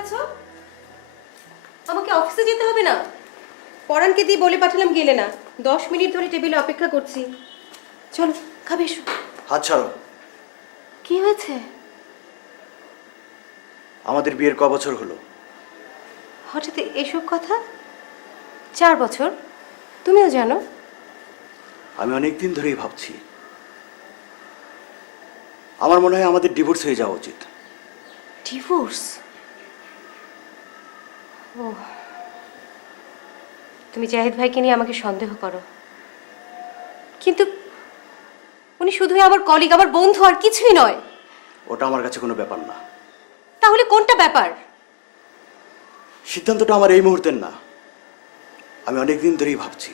আছো? আমাকে অফিসে যেতে হবে না? পরাণকে দিয়ে বলে পাঠালাম, গেলে না। 10 মিনিট ধরে টেবিলে অপেক্ষা করছি। চলো, খাবে এসো। হাত ছাড়ো। কি হয়েছে? আমাদের বিয়ের ক বছর হলো? হঠাৎ এসব কথা? 4 বছর। তুমিও জানো। আমি অনেকদিন ধরেই ভাবছি, আমার মনে হয় আমাদের ডিভোর্স হয়ে যাওয়া উচিত। ডিভোর্স? ও, তুমি জাহিদ ভাইকে নিয়ে আমাকে সন্দেহ করো, কিন্তু উনি শুধুই আমার কলিগ, আমার বন্ধু, আর কিছুই নয়। ওটা আমার কাছে কোনো ব্যাপার না। তাহলে কোনটা ব্যাপার? সিদ্ধান্তটা আমার এই মুহূর্তের না, আমি অনেকদিন ধরেই ভাবছি।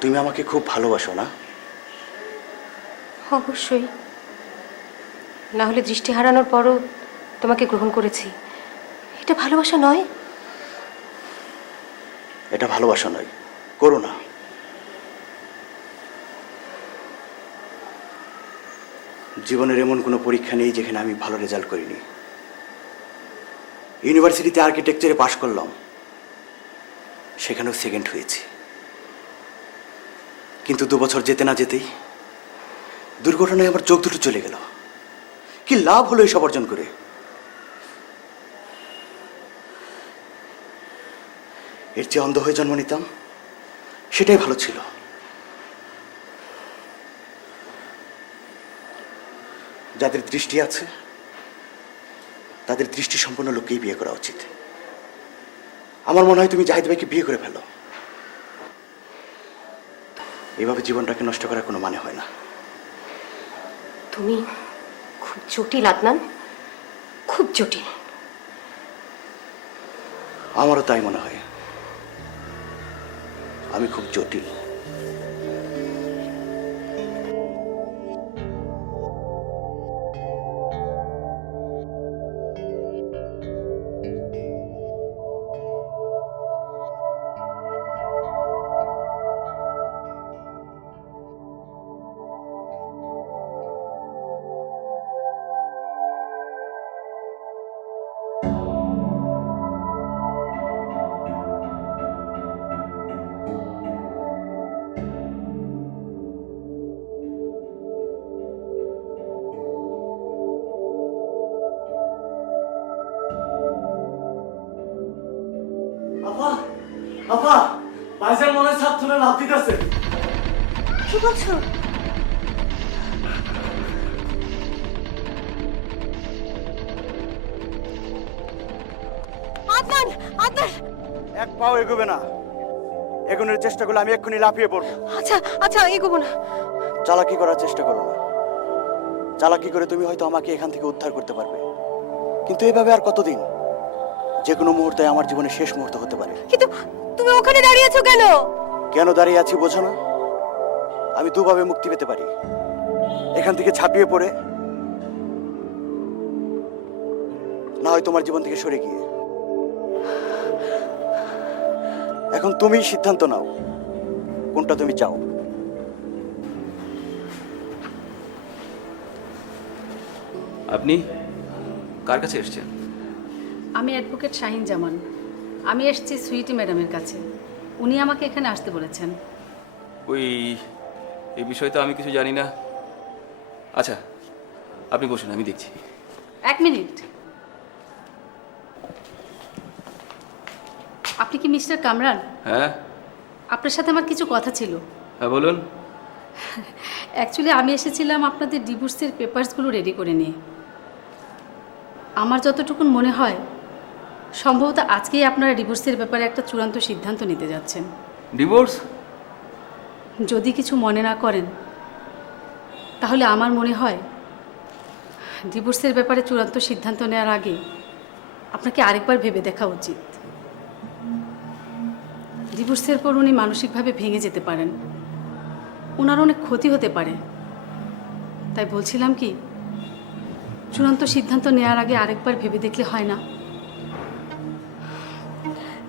তুমি আমাকে খুব ভালোবাসো না? অবশ্যই, না হলে দৃষ্টি হারানোর পরও তোমাকে গ্রহণ করেছি। এটা ভালোবাসা নয়? এটা ভালোবাসা নয়, করো না। জীবনের এমন কোনো পরীক্ষা নেই যেখানে আমি ভালো রেজাল্ট করিনি। ইউনিভার্সিটিতে আর্কিটেকচারে পাশ করলাম, সেখানেও সেকেন্ড হয়েছি। কিন্তু 2 বছর যেতে না যেতেই দুর্ঘটনায় আমার চোখ দুটো চলে গেল। কি লাভ হলো এসব অর্জন করে? এর চেয়ে অন্ধ হয়ে জন্ম নিতাম, সেটাই ভালো ছিল। যাদের দৃষ্টি আছে তাদের দৃষ্টি সম্পন্ন লোককেই বিয়ে করা উচিত। আমার মনে হয় তুমি জাহিদ ভাইকে বিয়ে করে ফেলো। এভাবে জীবনটাকে নষ্ট করার কোনো মানে হয় না। তুমি খুব জটিল আদনান, খুব জটিল। আমারও তাই মনে হয়, আমি খুব জটিল। আপা, আপা, ভাইজান মনে হয় ছাদ লাভ দিতেছে। কি বলছো? আদনান, আদনান! এক পাও এগোবে না। এগোনোর চেষ্টা করলে আমি এক্ষুনি লাফিয়ে পড়বো। আচ্ছা আচ্ছা, এগোবো না। চালাকি করার চেষ্টা করো না। চালাকি করে তুমি হয়তো আমাকে এখান থেকে উদ্ধার করতে পারবে, কিন্তু এভাবে আর কতদিন? যে কোনো মুহূর্তে আমার জীবনের শেষ মুহূর্ত হতে পারে। কিন্তু তুমি ওখানে দাঁড়িয়ে আছো কেন? কেন দাঁড়িয়ে আছি বোঝো না? আমি দুভাবে মুক্তি পেতে পারি, এখান থেকে ছাপিয়ে পড়ে, না হয় তোমার জীবন থেকে সরে গিয়ে। এখন তুমিই সিদ্ধান্ত নাও, কোনটা তুমি চাও। আপনি কার কাছে এসেছেন? আমি অ্যাডভোকেট শাহিন জামান। আমি এসেছি সুইটি ম্যাডামের কাছে। উনি আমাকে এখানে আসতে বলেছেন। ওই এই বিষয়ে তো আমি কিছু জানি না। আচ্ছা, আপনি বসুন, আমি দেখছি। 1 মিনিট। আপনি কি মিস্টার কামরান? হ্যাঁ আপনার সাথে আমার কিছু কথা ছিল। হ্যাঁ, বলুন। অ্যাকচুয়ালি আমি এসেছিলাম আপনাদের ডিভোর্সের পেপারসগুলো রেডি করে নিয়ে। আমার যতটুকুন মনে হয়, সম্ভবত আজকেই আপনারা ডিভোর্সের ব্যাপারে একটা চূড়ান্ত সিদ্ধান্ত নিতে যাচ্ছেন। ডিভোর্স? যদি কিছু মনে না করেন, তাহলে আমার মনে হয় ডিভোর্সের ব্যাপারে চূড়ান্ত সিদ্ধান্ত নেওয়ার আগে আপনাকে আরেকবার ভেবে দেখা উচিত। ডিভোর্সের পর উনি মানসিকভাবে ভেঙে যেতে পারেন, ওনার অনেক ক্ষতি হতে পারে। তাই বলছিলাম কি, চূড়ান্ত সিদ্ধান্ত নেওয়ার আগে আরেকবার ভেবে দেখলে হয় না?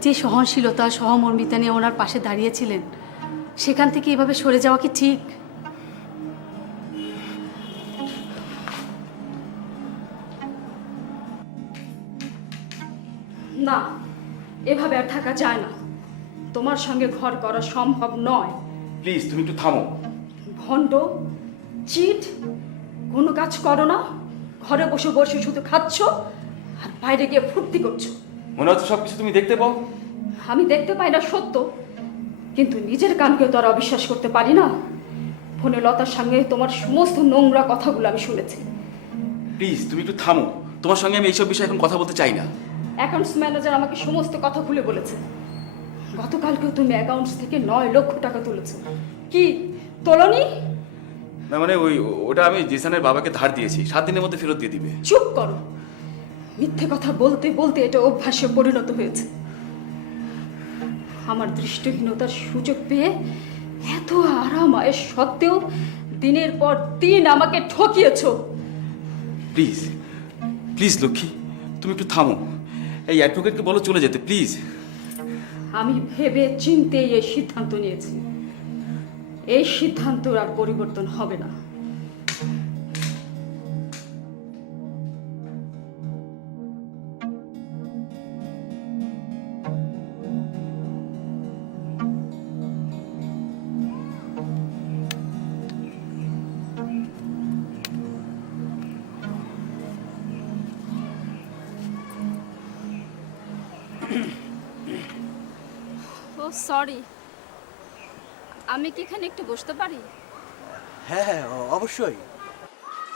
যে সহনশীলতা, সহমর্মিতা নিয়ে ওনার পাশে দাঁড়িয়েছিলেন, সেখান থেকে এভাবে সরে যাওয়া কি ঠিক? না, এভাবে আর থাকা যায় না। তোমার সঙ্গে ঘর করা সম্ভব নয়। প্লিজ তুমি একটু থামো। ভণ্ড, চিট, কোনো কাজ করো না, ঘরে বসে বসে শুধু খাচ্ছ আর বাইরে গিয়ে ফুর্তি করছো। মনে হচ্ছে সব কিছু তুমি দেখতে পাও। আমি দেখতে পাই না সত্য, কিন্তু নিজের কানকেও তো আর অবিশ্বাস করতে পারি না। ফোনে লতার সঙ্গে তোমার সমস্ত নোংরা কথাগুলো আমি শুনেছি। প্লিজ তুমি একটু থামো। তোমার সঙ্গে আমি এইসব বিষয়ে এখন কথা বলতে চাই না। অ্যাকাউন্টস ম্যানেজার আমাকে সমস্ত কথা খুলে বলেছে। গতকালকেও তুমি অ্যাকাউন্টস থেকে 9 লক্ষ টাকা তুলেছো। কি তোলনি? না মানে ওটা আমি জিসানের বাবাকে ধার দিয়েছি, 7 দিনের মধ্যে ফেরত দিয়ে দিবে। চুপ করো। মিথ্যে কথা বলতে বলতে এটা অভ্যাসে পরিণত হয়েছে। আমার দৃষ্টিহীনতার সুযোগ পেয়ে এত আরাম আয়ের সত্ত্বেও দিনের পর দিন আমাকে ঠকিয়েছো। প্লিজ প্লিজ লক্ষ্মী, তুমি একটু থামো। এই অ্যাডভোকেটকে বলো চলে যেতে প্লিজ। আমি ভেবে চিন্তে এই সিদ্ধান্ত নিয়েছি। এই সিদ্ধান্ত আর পরিবর্তন হবে না। ও সরি, আমি কি এখানে একটু বসতে পারি? হ্যাঁ হ্যাঁ, অবশ্যই।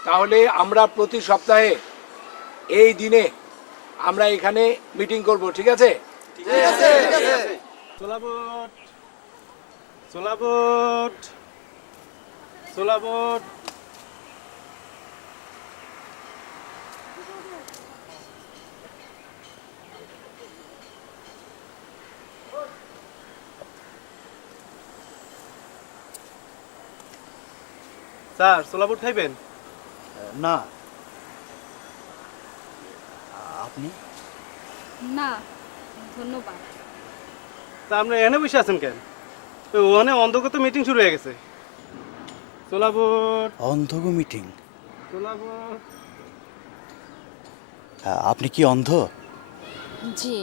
তাহলে আমরা প্রতি সপ্তাহে এই দিনে আমরা এখানে মিটিং করব, ঠিক আছে? সোলাবুট সোলাবুট সোলাবুট। স্যার সোলাবুট খাইবেন? না। আপনি? না ধন্যবাদ। তা আপনি এখানে বসে আছেন কেন? ওই ওখানে অন্ধগত মিটিং শুরু হয়ে গেছে। সোলাবুট অন্ধগো মিটিং? সোলাবুট। আপনি কি অন্ধ? জি।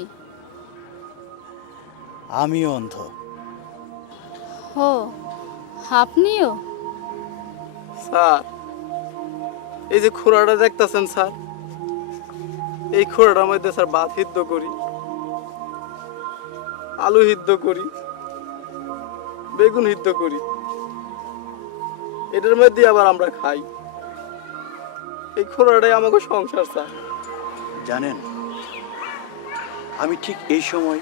আমিও অন্ধ। ও আপনিও? স্যার এই যে খোড়াটা দেখতেছেন স্যার, এই খোড়াটার মধ্যে স্যার ভাত সিদ্ধ করি, আলু সিদ্ধ করি, বেগুন সিদ্ধ করি, এটার মধ্যে আবার আমরা খাই। এই খোড়াটাই আমাকে সংসার স্যার। জানেন, আমি ঠিক এই সময়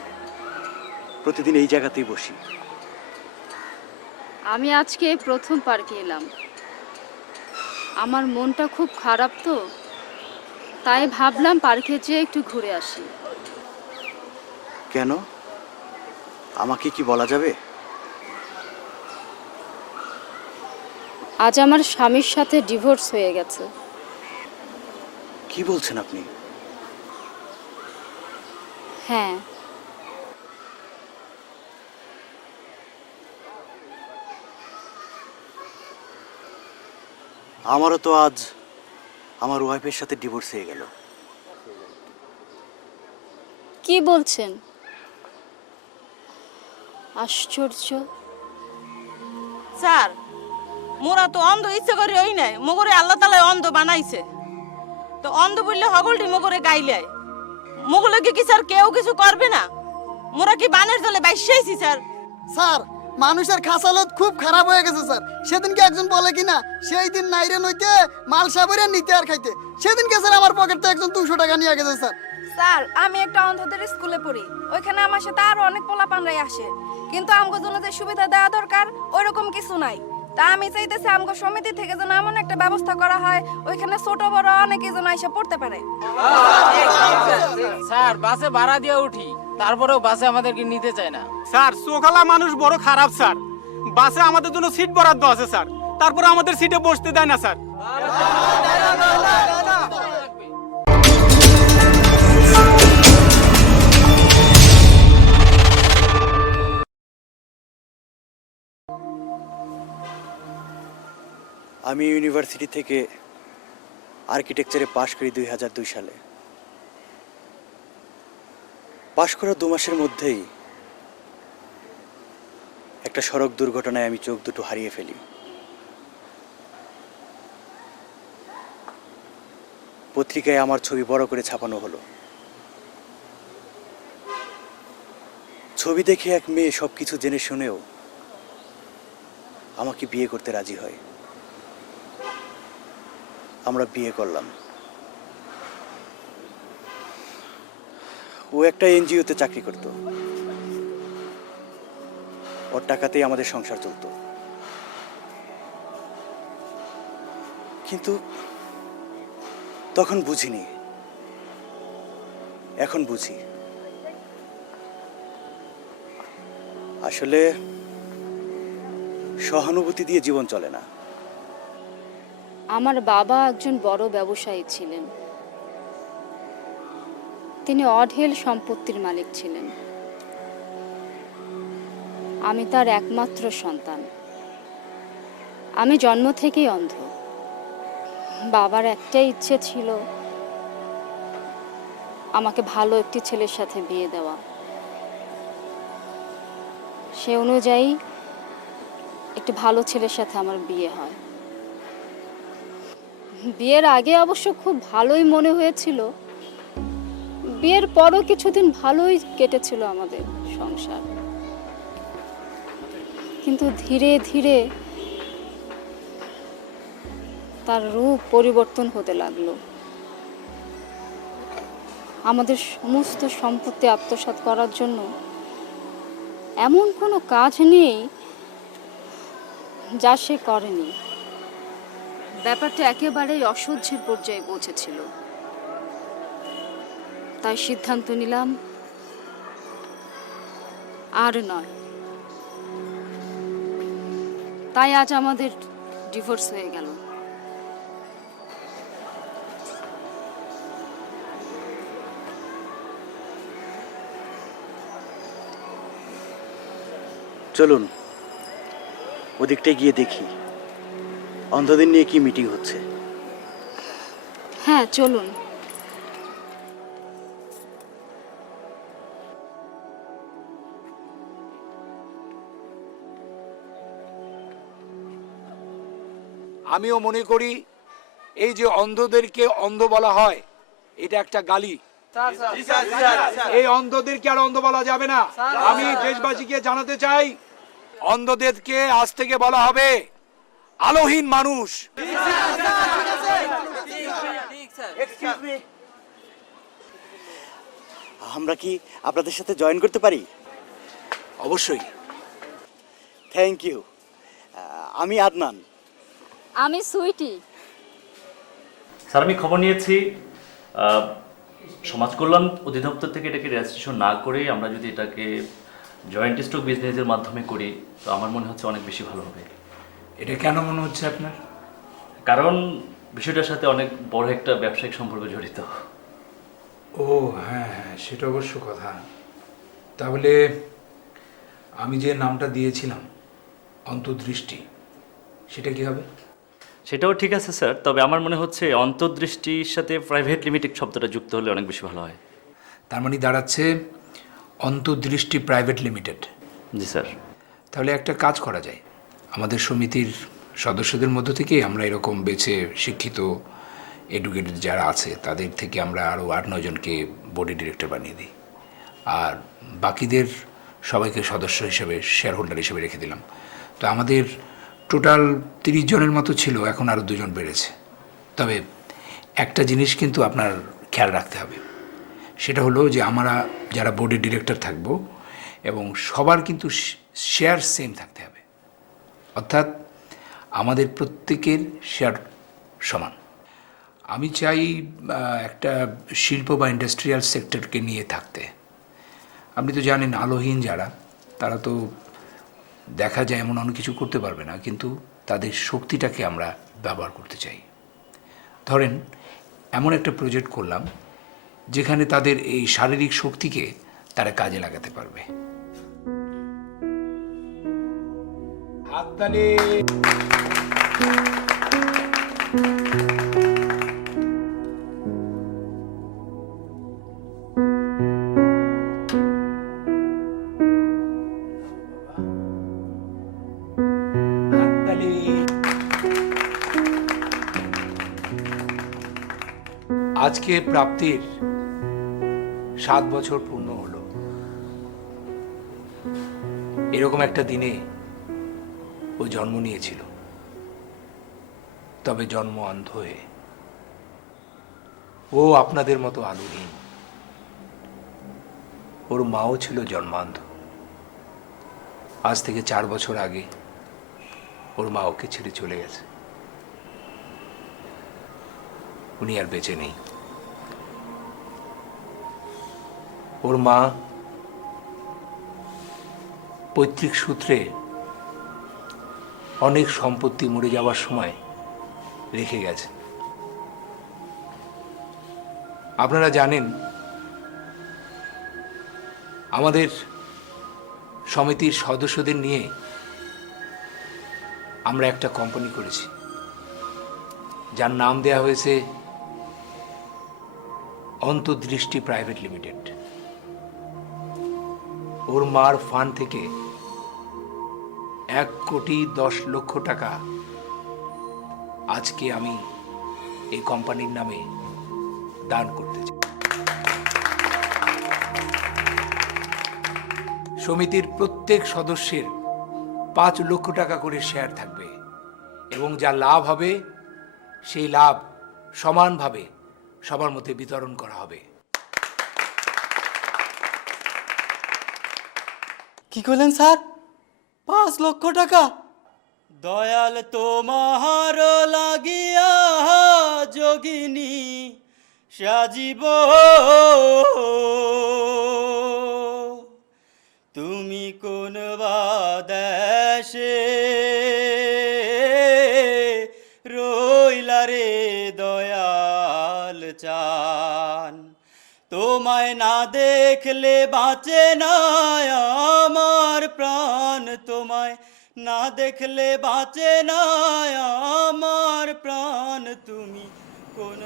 প্রতিদিন এই জায়গাতেই বসি। আমি আজকে প্রথম পার্কে এলাম। আমার মনটা খুব খারাপ, তো তাই ভাবলাম পার্কে যেয়ে একটু ঘুরে আসি। কেন? আমাকে কি বলা যাবে? আজ আমার স্বামীর সাথে ডিভোর্স হয়ে গেছে। কি বলছেন আপনি? হ্যাঁ, আমারও তো আজ আমার ওয়াইফের সাথে ডিভোর্স হয়ে গেল। কি বলছেন? আশ্চর্য। স্যার, মোরা তো অন্ধ ইচ্ছে করে ওই নাই, মগরে আল্লাহ তালা অন্ধ বানাইছে। তো অন্ধ বললে হগলটি মগরে গাইলে মোগুলোকে কি স্যার কেউ কিছু করবে না? মোরা কি বানের জলে বাইসাইছি স্যার? স্যার, মানুষের খাসালত খুব খারাপ হয়ে গেছে স্যার। সেদিনকে একজন বলে কিনা সেই দিন নাইরে নইতে মাল সাবরে নিতে আর খাইতে, সেদিনকে স্যার আমার পকেট থেকে একজন 200 টাকা নিয়ে গেছে স্যার। স্যার, আমি একটা অন্ধদের স্কুলে পড়ি। ওইখানে আমার সাথে আরো অনেক পোলাপানরাই আসে, কিন্তু আমগো জন্য যে সুবিধা দেওয়া দরকার ওইরকম কিছু নাই। তা আমি চাইতেছি আমগো সমিতি থেকে যেন এমন একটা ব্যবস্থা করা হয় ওইখানে ছোট বড় অনেকে যেন এসে পড়তে পারে। স্যার, বাসে ভাড়া দিয়ে উঠি, তারপরেও বাসে আমাদেরকে নিতে চায় না। স্যার, চোখালা মানুষ বড় খারাপ স্যার। বাসে আমাদের জন্য সিট বরাদ্দ আছে স্যার, তারপরে আমাদের সিটে বসতে দেয় না স্যার। আমি ইউনিভার্সিটি থেকে আর্কিটেকচারে পাশ করি 2002 সালে। পাশ করা 2 মাসের মধ্যেই একটা সড়ক দুর্ঘটনায় আমি চোখ দুটো হারিয়ে ফেলি। পত্রিকায় আমার ছবি বড় করে ছাপানো হলো। ছবি দেখে এক মেয়ে সবকিছু জেনে শুনেও আমাকে বিয়ে করতে রাজি হয়। আমরা বিয়ে করলাম। ও একটা এনজিওতে চাকরি করত। ওর টাকাতেই আমাদের সংসার চলত। কিন্তু তখন বুঝিনি, এখন বুঝি। আসলে সহানুভূতি দিয়ে জীবন চলে না। আমার বাবা একজন বড় ব্যবসায়ী ছিলেন। তিনি অঢেল সম্পত্তির মালিক ছিলেন। আমি তার একমাত্র সন্তান। আমি জন্ম থেকেই অন্ধ। বাবার একটাই ইচ্ছে ছিল আমাকে ভালো একটি ছেলের সাথে বিয়ে দেওয়া। সে অনুযায়ী একটি ভালো ছেলের সাথে আমার বিয়ে হয়। বিয়ের আগে অবশ্য খুব ভালোই মনে হয়েছিল। বিয়ের পরও কিছুদিন ভালোই কেটেছিল আমাদের সংসার, কিন্তু ধীরে ধীরে তার রূপ পরিবর্তন হতে লাগলো। আমাদের সমস্ত সম্পত্তি আত্মসাৎ করার জন্য এমন কোনো কাজ নেই যা সে করেনি। ব্যাপারটা একেবারেই অসহ্যের পর্যায়ে পৌঁছেছিল। তাই সিদ্ধান্ত নিলাম আর নয়। তাই আজ আমাদের ডিভোর্স হয়ে গেল। চলুন ওদিকটায় গিয়ে দেখি অন্ধদের নিয়ে কি মিটিং হচ্ছে। হ্যাঁ, চলুন। আমিও মনে করি এই যে অন্ধদেরকে অন্ধ বলা হয় এটা একটা গালি। এই অন্ধদেরকে আর অন্ধ বলা যাবে না। আমি দেশবাসীকে জানাতে চাই অন্ধদেরকে আজ থেকে বলা হবে আলোহীন মানুষ। আমরা কি আপনাদের সাথে জয়েন করতে পারি? অবশ্যই। Thank you. আমি আদনান। আমি সুইটি। স্যার, আমি খবর নিয়েছি সমাজ কল্যাণ অধিদপ্তর থেকে এটাকে রেজিস্ট্রেশন না করে আমরা যদি এটাকে জয়েন্ট স্টক বিজনেসের মাধ্যমে করি তো আমার মনে হচ্ছে অনেক বেশি ভালো হবে। এটা কেন মনে হচ্ছে আপনার? কারণ বিষয়টার সাথে অনেক বড় একটা ব্যবসায়িক সম্পর্ক জড়িত। ও হ্যাঁ হ্যাঁ, সেটা অবশ্য কথা। তাহলে আমি যে নামটা দিয়েছিলাম অন্তর্দৃষ্টি, সেটা কি হবে? সেটাও ঠিক আছে স্যার, তবে আমার মনে হচ্ছে অন্তর্দৃষ্টির সাথে প্রাইভেট লিমিটেড শব্দটা যুক্ত হলে অনেক বেশি ভালো হয়। তার মানে দাঁড়াচ্ছে অন্তর্দৃষ্টি প্রাইভেট লিমিটেড। জি স্যার। তাহলে একটা কাজ করা যায়, আমাদের সমিতির সদস্যদের মধ্য থেকে আমরা এরকম বেছে শিক্ষিত এডুকেটেড যারা আছে তাদের থেকে আমরা আরও 8-9 জনকে বোর্ডে ডিরেক্টর বানিয়ে দিই, আর বাকিদের সবাইকে সদস্য হিসেবে শেয়ার হোল্ডার হিসেবে রেখে দিলাম। তো আমাদের টোটাল 30 জনের মতো ছিল, এখন আরও 2 জন বেড়েছে। তবে একটা জিনিস কিন্তু আপনার খেয়াল রাখতে হবে, সেটা হলো যে আমরা যারা বোর্ডের ডিরেক্টর থাকব এবং সবার কিন্তু শেয়ার সেম থাকতে হবে, অর্থাৎ আমাদের প্রত্যেকের শেয়ার সমান। আমি চাই একটা শিল্প বা ইন্ডাস্ট্রিয়াল সেক্টরকে নিয়ে থাকতে। আপনি তো জানেন আলোহীন যারা, তারা তো দেখা যায় এমন অনেক কিছু করতে পারবে না, কিন্তু তাদের শক্তিটাকে আমরা ব্যবহার করতে চাই। ধরেন এমন একটা প্রজেক্ট করলাম যেখানে তাদের এই শারীরিক শক্তিকে তারা কাজে লাগাতে পারবে। হাততালি। আজকে প্রাপ্তির 7 বছর পূর্ণ হলো। এরকম একটা দিনে ও জন্ম নিয়েছিল, তবে জন্ম অন্ধ হয়ে। ও আপনাদের মতো আলোহীন। ওর মাও ছিল জন্মান্ধ। আজ থেকে 4 বছর আগে ওর মা ওকে ছেড়ে চলে গেছে। উনি আর বেঁচে নেই। ওর মা পৈতৃক সূত্রে অনেক সম্পত্তি মরে যাওয়ার সময় রেখে গেছে। আপনারা জানেন, আমাদের সমিতির সদস্যদের নিয়ে আমরা একটা কোম্পানি করেছি, যার নাম দেয়া হয়েছে অন্তর্দৃষ্টি প্রাইভেট লিমিটেড। ওর মার ফান্ড থেকে 1,10,00,000 টাকা আজকে আমি এই কোম্পানির নামে দান করতে চাই। সমিতির প্রত্যেক সদস্যের 5 লক্ষ টাকা করে শেয়ার থাকবে এবং যা লাভ হবে সেই লাভ সমানভাবে সবার মধ্যে বিতরণ করা হবে। কি করলেন স্যার? 5 লক্ষ টাকা? দয়াল তোমার লাগিয়া যোগিনী সাজিব, তুমি কোন দেশে রইলা রে দয়াল চান, তোমায় না দেখলে বাঁচে না আমার প্রাণ, তোমায় না দেখলে বাঁচে না আমার প্রাণ, তুমি কোন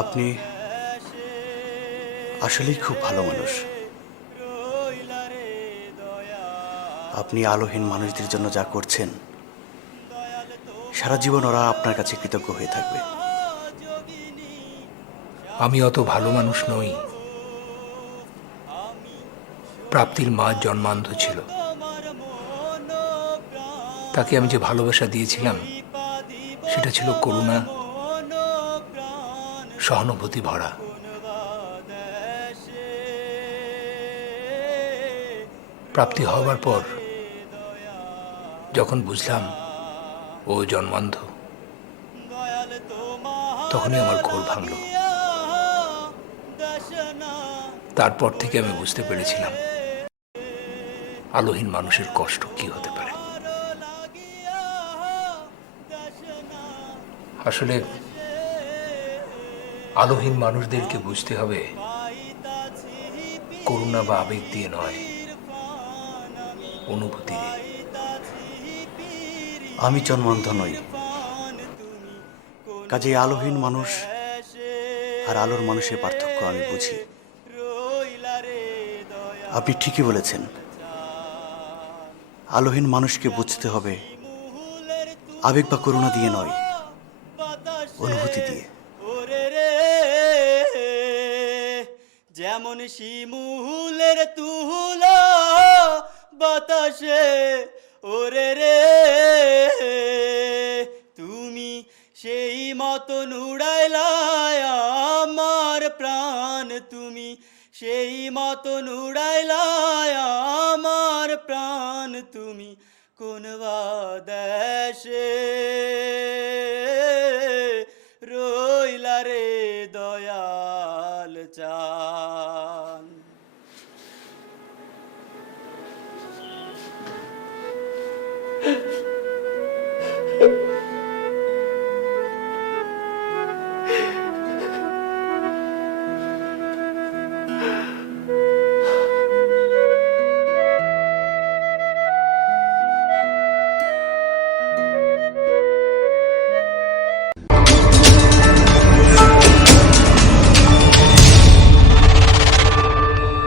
আপনি আসলেই খুব ভালো মানুষ। আপনি আলোহীন মানুষদের জন্য যা করছেন, সারা জীবন ওরা আপনার কাছে কৃতজ্ঞ হয়ে থাকবে। আমি অত ভালো মানুষ নই। প্রাপ্তির মা জন্মান্ধ ছিল। তাকে আমি যে ভালোবাসা দিয়েছিলাম সেটা ছিল করুণা, সহানুভূতি ভরা। প্রাপ্তি হবার পর যখন বুঝলাম ও জন্মান্ধ, তখনই আমার ঘোর ভাঙল। তারপর থেকে আমি বুঝতে পেরেছিলাম আলোহীন মানুষের কষ্ট কি হতে পারে। আসলে আলোহীন মানুষদেরকে বুঝতে হবে করুণা বা আবেগ দিয়ে নয়, অনুভূতি দিয়ে। আমি জন্মান্ধ নই, কাজে আলোহীন মানুষ আর আলোর মানুষের পার্থক্য আমি বুঝি। আপনি ঠিকই বলেছেন, আলোহীন মানুষকে বুঝতে হবে আবেগ বা করুণা দিয়ে নয়, অনুভূতি দিয়ে। যেমন শিমুলের তুলা বাতাসে ওরে রে, তুমি সেই মতন উড়াইলা আমার প্রাণ, তুমি সেই মতন উড়াইলা আমার প্রাণ, তুমি কোন দেশে